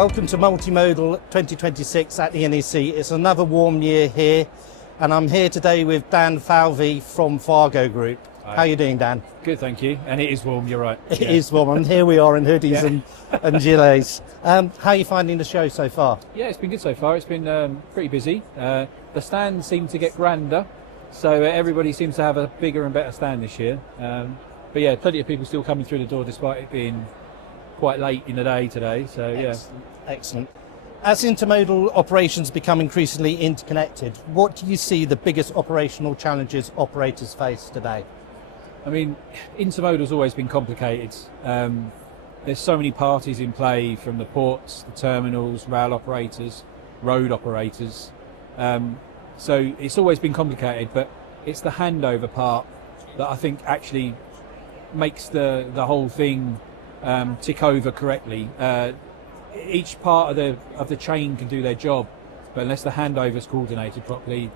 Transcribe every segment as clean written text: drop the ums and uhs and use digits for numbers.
Welcome to Multimodal 2026 at the NEC. It's another warm year here, and I'm here today with Dan Farley from Fargo Group. Hi. How are you doing, Dan? Good, thank you. And it is warm, you're right. It is warm, and here we are in hoodies and gilets. How are you finding the show so far? Yeah, it's been good so far. It's been pretty busy. The stands seem to get grander, so everybody seems to have a bigger and better stand this year. But yeah, plenty of people still coming through the door despite it being quite late in the day today, so yeah. Excellent. As intermodal operations become increasingly interconnected, what do you see the biggest operational challenges operators face today? I mean, intermodal's always been complicated. There's so many parties in play, from the ports, the terminals, rail operators, road operators. So it's always been complicated, but it's the handover part that I think actually makes the whole thing tick over correctly. Each part of the chain can do their job, but unless the handover is coordinated properly,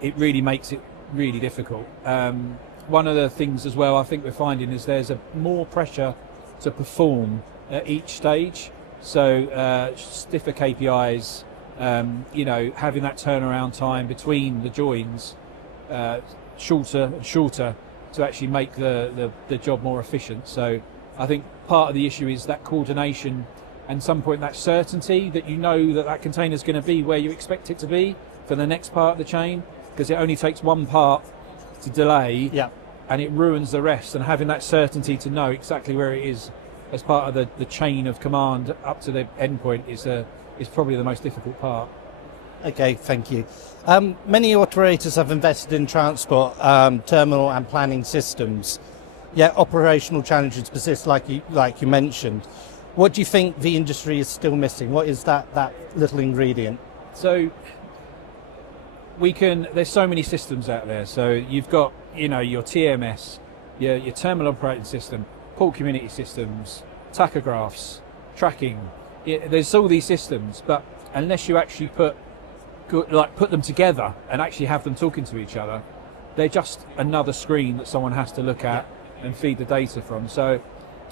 it really makes it really difficult. One of the things as well I think we're finding is there's more pressure to perform at each stage. So stiffer KPIs, having that turnaround time between the joins shorter and shorter to actually make the job more efficient. So I think part of the issue is that coordination, and some point that certainty that you know that container is going to be where you expect it to be for the next part of the chain, because it only takes one part to delay and it ruins the rest. And having that certainty to know exactly where it is as part of the chain of command up to the end point is probably the most difficult part. Okay, thank you. Many operators have invested in transport, terminal and planning systems, yet operational challenges persist like you mentioned. What do you think the industry is still missing? What is that little ingredient? So there's so many systems out there. So you've got, your TMS, your terminal operating system, port community systems, tachographs, tracking. There's all these systems, but unless you actually put them together and actually have them talking to each other, they're just another screen that someone has to look at and feed the data from. So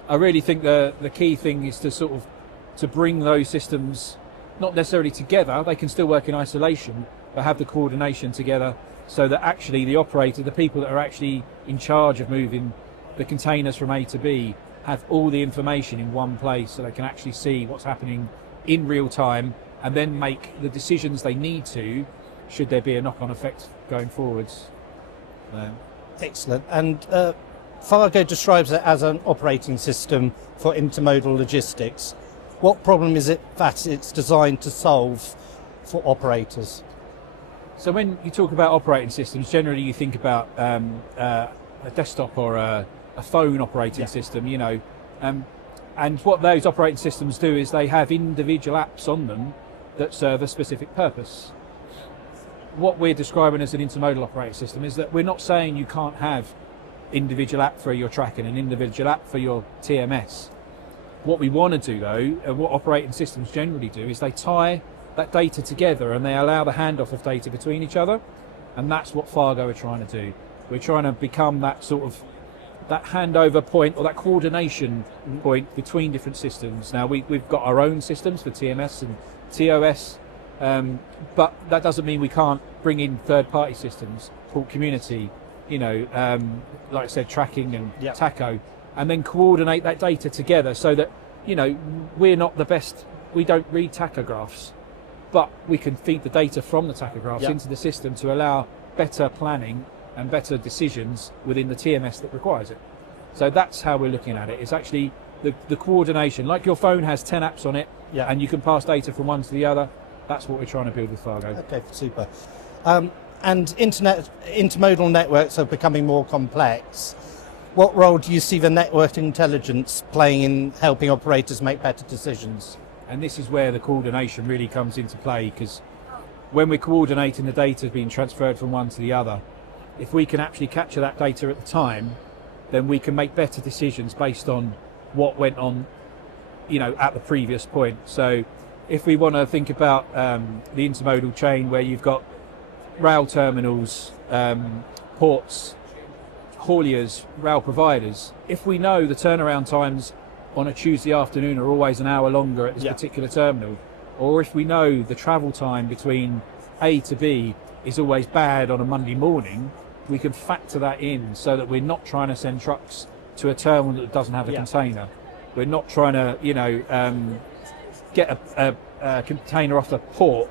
I really think the key thing is to bring those systems not necessarily together. They can still work in isolation, but have the coordination together, so that actually the operator, the people that are actually in charge of moving the containers from A to B, have all the information in one place, so they can actually see what's happening in real time and then make the decisions they need to, should there be a knock-on effect going forwards. Excellent. And Fargo describes it as an operating system for intermodal logistics. What problem is it that it's designed to solve for operators? So when you talk about operating systems, generally you think about a desktop or a phone operating system, and what those operating systems do is they have individual apps on them that serve a specific purpose. What we're describing as an intermodal operating system is that we're not saying you can't have individual app for your tracking and individual app for your TMS. What we want to do though, and what operating systems generally do, is they tie that data together and they allow the handoff of data between each other, and that's what Fargo are trying to do. We're trying to become that handover point, or that coordination point between different systems. Now we've got our own systems for TMS and TOS, but that doesn't mean we can't bring in third-party systems, port community, like I said, tracking and tacho, and then coordinate that data together so that, we're not the best, we don't read tachographs, but we can feed the data from the tachographs into the system to allow better planning and better decisions within the TMS that requires it. So that's how we're looking at it. It's actually the coordination. Like your phone has 10 apps on it, and you can pass data from one to the other. That's what we're trying to build with Fargo. Okay, super. And intermodal networks are becoming more complex. What role do you see the network intelligence playing in helping operators make better decisions? And this is where the coordination really comes into play, because when we're coordinating the data being transferred from one to the other, if we can actually capture that data at the time, then we can make better decisions based on what went on, at the previous point. So if we want to think about the intermodal chain, where you've got rail terminals, ports, hauliers, rail providers, if we know the turnaround times on a Tuesday afternoon are always an hour longer at this particular terminal, or if we know the travel time between A to B is always bad on a Monday morning, we can factor that in so that we're not trying to send trucks to a terminal that doesn't have a container. We're not trying to, get a container off the port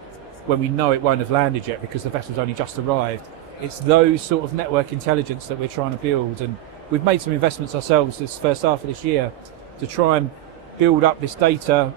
when we know it won't have landed yet because the vessel's only just arrived. It's those sort of network intelligence that we're trying to build, and we've made some investments ourselves this first half of this year to try and build up this data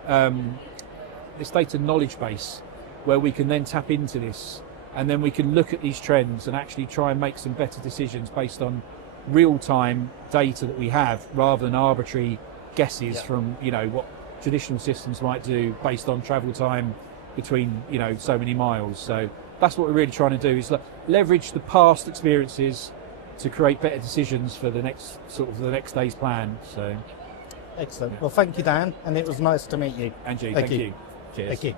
knowledge base where we can then tap into this, and then we can look at these trends and actually try and make some better decisions based on real-time data that we have rather than arbitrary guesses from what traditional systems might do based on travel time between so many miles. So that's what we're really trying to do, is leverage the past experiences to create better decisions for the next day's plan. So excellent. Well, thank you, Dan, and it was nice to meet you. Andrew, thank you. Cheers. Thank you.